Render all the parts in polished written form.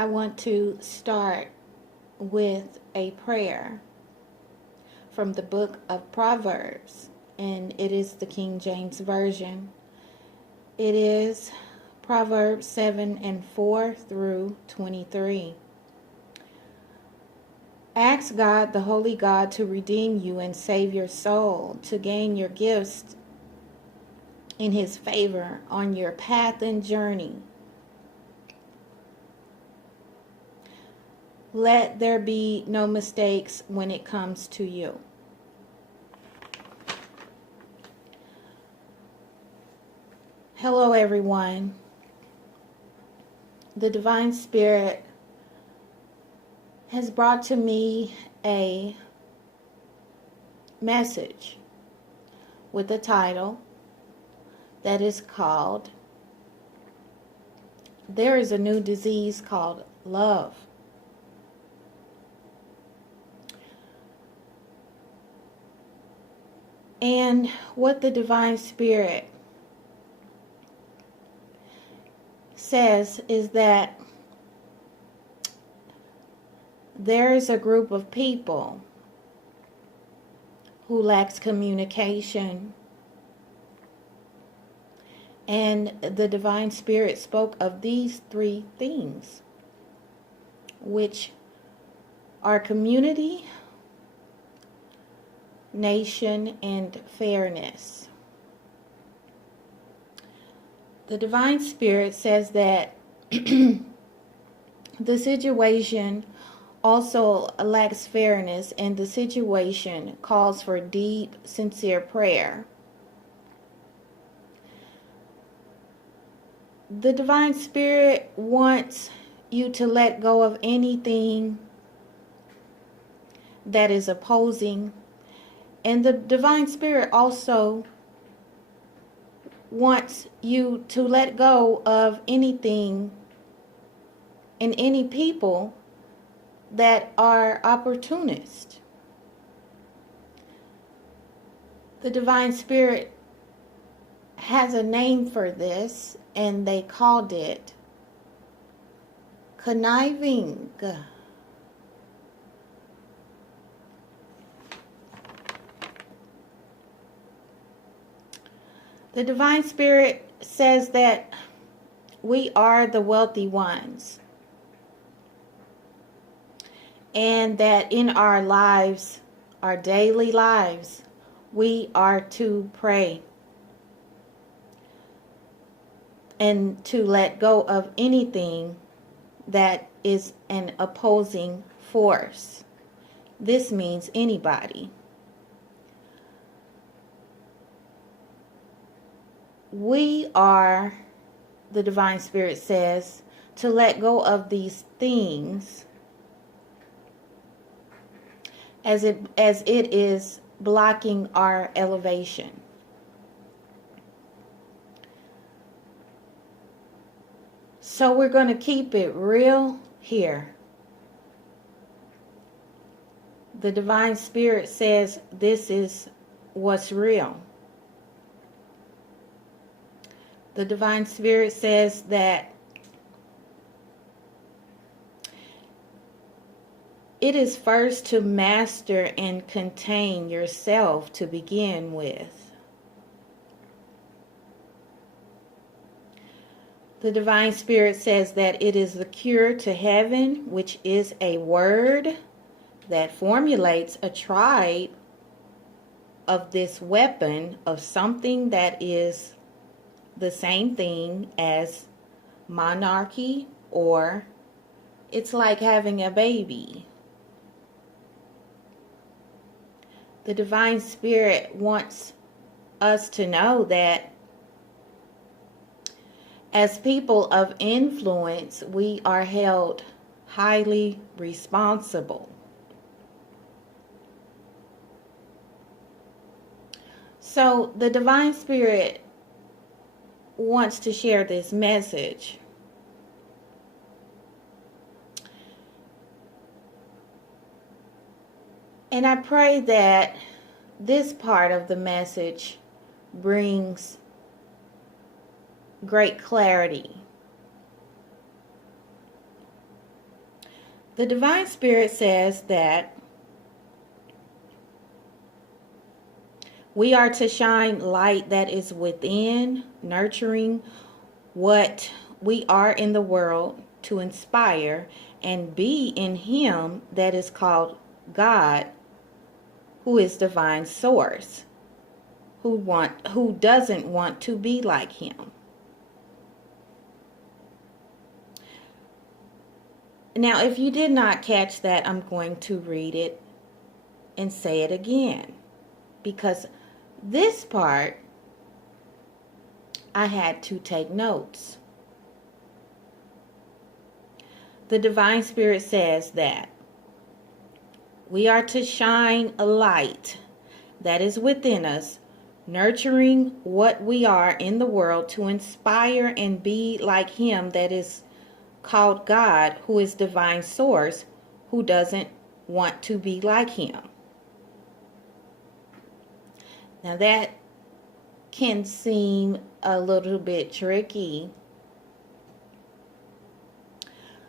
I want to start with a prayer from the book of Proverbs, and it is the King James Version. It is Proverbs 7:4 through 23. Ask God, the Holy God, to redeem you and save your soul, to gain your gifts in His favor on your path and journey. Let there be no mistakes when it comes to you. Hello, everyone. The Divine Spirit has brought to me a message with a title that is called, There is a New Disease Called Love. And what the Divine Spirit says is that there is a group of people who lacks communication. And the Divine Spirit spoke of these three things, which are community, nation, and fairness. The Divine Spirit says that the situation also lacks fairness, and the situation calls for deep, sincere prayer. The Divine Spirit wants you to let go of anything that is opposing. And the Divine Spirit also wants you to let go of anything and any people that are opportunists. The Divine Spirit has a name for this, and they called it conniving. The Divine Spirit says that we are the wealthy ones, and that in our lives, our daily lives, we are to pray and to let go of anything that is an opposing force. This means anybody. We are, the Divine Spirit says, to let go of these things as it is blocking our elevation. So we're going to keep it real here. The Divine Spirit says this is what's real. The Divine Spirit says that it is first to master and contain yourself to begin with. The Divine Spirit says that it is the cure to heaven, which is a word that formulates a tribe of this weapon of something that is the same thing as monarchy, or it's like having a baby. The Divine Spirit wants us to know that as people of influence, we are held highly responsible. So the Divine Spirit wants to share this message. And I pray that this part of the message brings great clarity The Divine Spirit says that we are to shine light that is within, nurturing what we are in the world, to inspire and be in Him that is called God, who is divine source, who doesn't want to be like Him. Now, if you did not catch that, I'm going to read it and say it again, because this part I had to take notes. The Divine Spirit says that we are to shine a light that is within us, nurturing what we are in the world, to inspire and be like Him that is called God, who is divine source, who doesn't want to be like Him. Now that can seem a little bit tricky.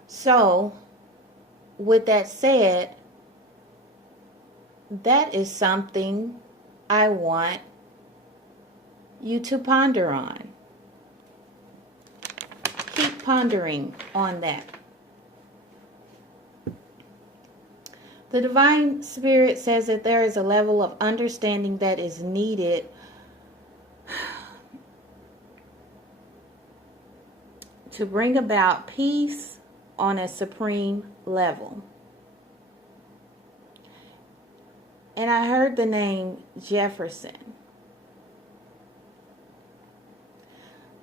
So, with that said, that is something I want you to ponder on. Keep pondering on that. The Divine Spirit says that there is a level of understanding that is needed to bring about peace on a supreme level. And I heard the name Jefferson.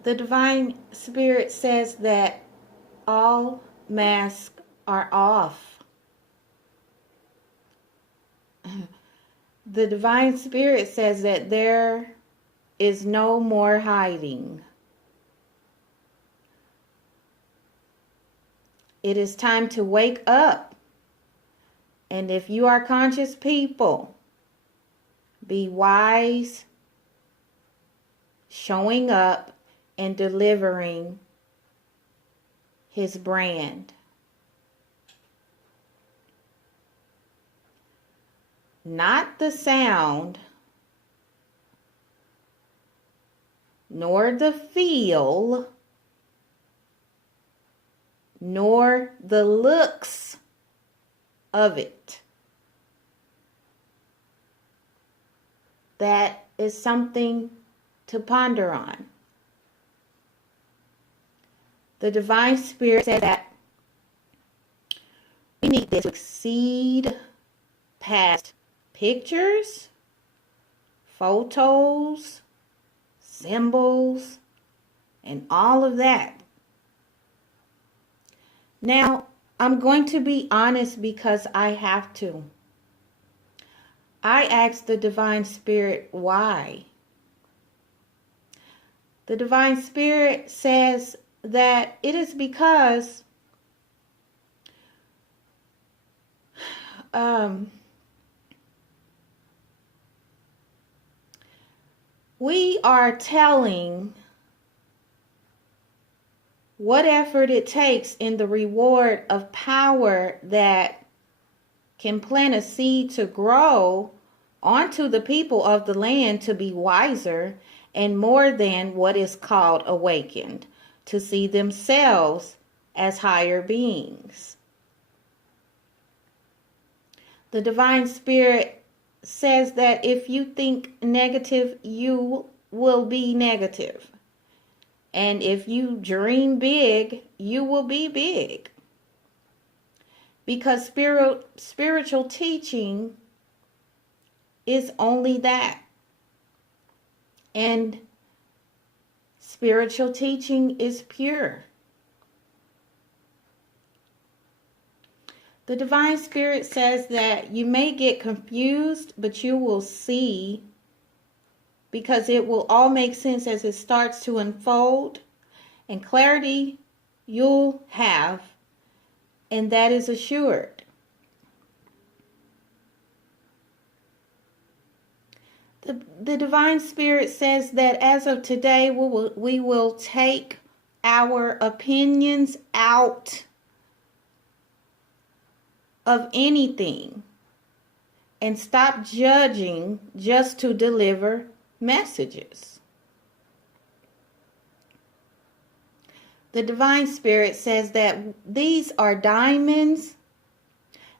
The Divine Spirit says that all masks are off. The Divine Spirit says that there is no more hiding. It is time to wake up. And if you are conscious people, be wise, showing up and delivering His brand. Not the sound, nor the feel, nor the looks of it. That is something to ponder on. The Divine Spirit said that we need to exceed past pictures, photos, symbols, and all of that. Now, I'm going to be honest because I have to. I asked the Divine Spirit why. The Divine Spirit says that it is because we are telling what effort it takes in the reward of power that can plant a seed to grow onto the people of the land to be wiser and more than what is called awakened, to see themselves as higher beings. The Divine Spirit says that if you think negative, you will be negative. And if you dream big, you will be big. Because spiritual teaching is only that. And spiritual teaching is pure. The Divine Spirit says that you may get confused, but you will see, because it will all make sense as it starts to unfold, and clarity you'll have, and that is assured. The Divine Spirit says that as of today, we will take our opinions out of anything and stop judging just to deliver messages. The Divine Spirit says that these are diamonds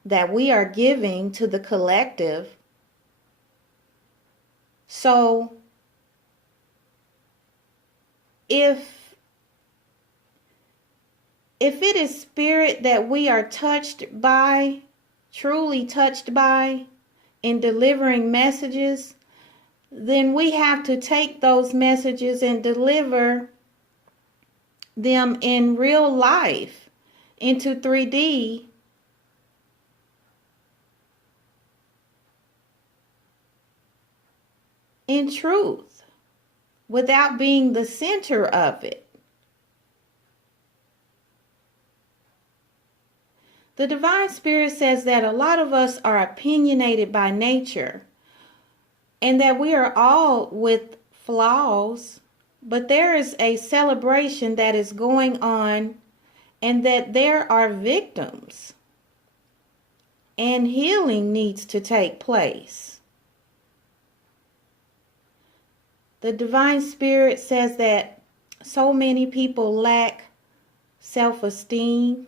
that we are giving to the collective. So if it is spirit that we are touched by, truly touched by, in delivering messages, then we have to take those messages and deliver them in real life into 3D in truth without being the center of it. The Divine Spirit says that a lot of us are opinionated by nature and that we are all with flaws, but there is a celebration that is going on and that there are victims and healing needs to take place. The Divine Spirit says that so many people lack self-esteem.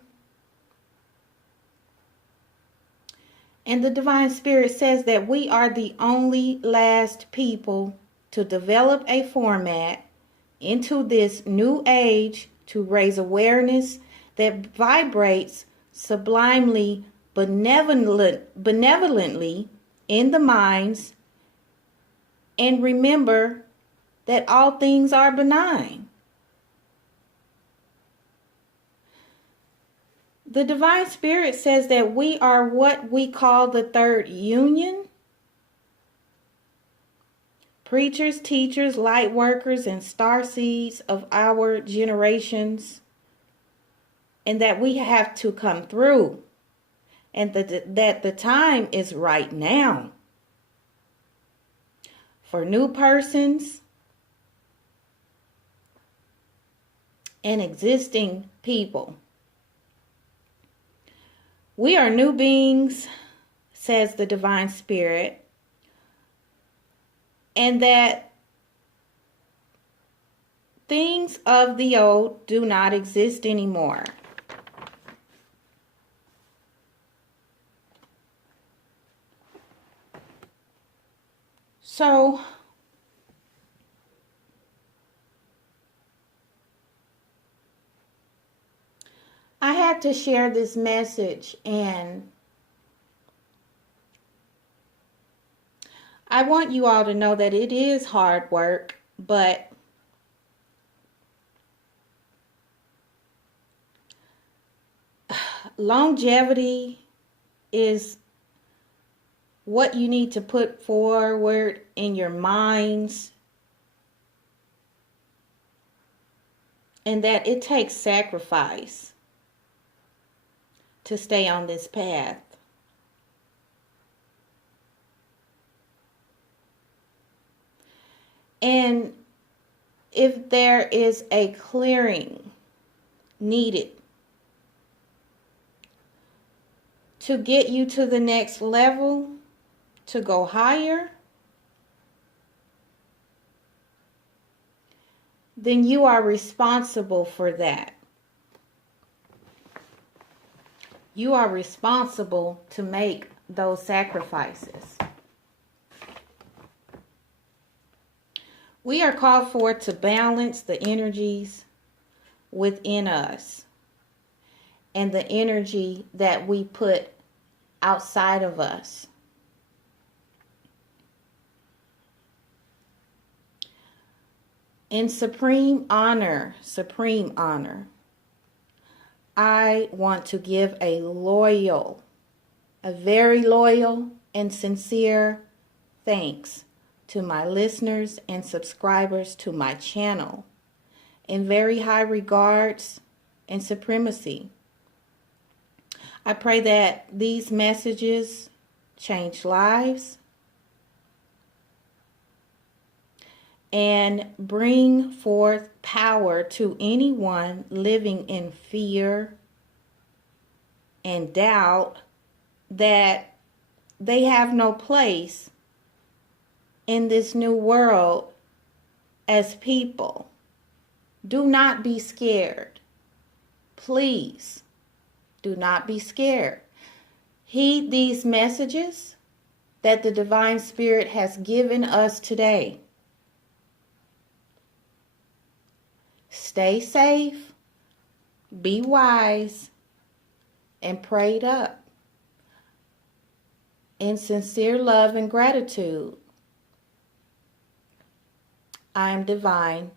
And the Divine Spirit says that we are the only last people to develop a format into this new age to raise awareness that vibrates sublimely, benevolently in the minds, and remember that all things are benign. The Divine Spirit says that we are what we call the third union. Preachers, teachers, light workers, and star seeds of our generations. And that we have to come through. And that the time is right now. For new persons and existing people. We are new beings, says the Divine Spirit, and that things of the old do not exist anymore. So, I had to share this message, and I want you all to know that it is hard work, but longevity is what you need to put forward in your minds, and that it takes sacrifice to stay on this path. And if there is a clearing needed to get you to the next level, to go higher, then you are responsible for that. You are responsible to make those sacrifices. We are called for to balance the energies within us and the energy that we put outside of us. In supreme honor, I want to give a very loyal and sincere thanks to my listeners and subscribers to my channel, in very high regards and supremacy. I pray that these messages change lives and bring forth power to anyone living in fear and doubt that they have no place in this new world as people. Do not be scared. Please, do not be scared. Heed these messages that the Divine Spirit has given us today. Stay safe, be wise, and prayed up. In sincere love and gratitude, I am Divine.